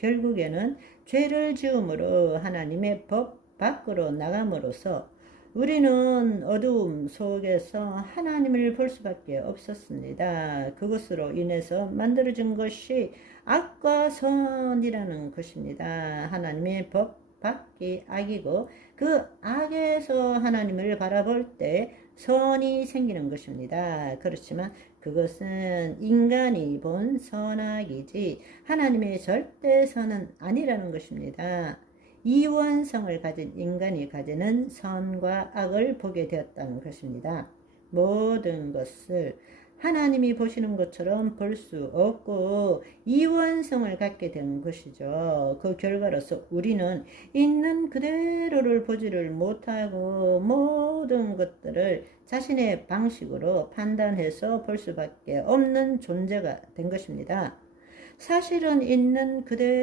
결국에는 죄를 지음으로 하나님의 법 밖으로 나감으로써 우리는 어두움 속에서 하나님을 볼 수밖에 없었습니다. 그것으로 인해서 만들어진 것이 악과 선이라는 것입니다. 하나님의 법 밖이 악이고 그 악에서 하나님을 바라볼 때 선이 생기는 것입니다. 그렇지만 그것은 인간이 본 선악이지 하나님의 절대 선은 아니라는 것입니다. 이원성을 가진 인간이 가지는 선과 악을 보게 되었다는 것입니다. 모든 것을 하나님이 보시는 것처럼 볼 수 없고 이원성을 갖게 된 것이죠. 그 결과로서 우리는 있는 그대로를 보지를 못하고 모든 것들을 자신의 방식으로 판단해서 볼 수밖에 없는 존재가 된 것입니다. 사실은 있는 그대로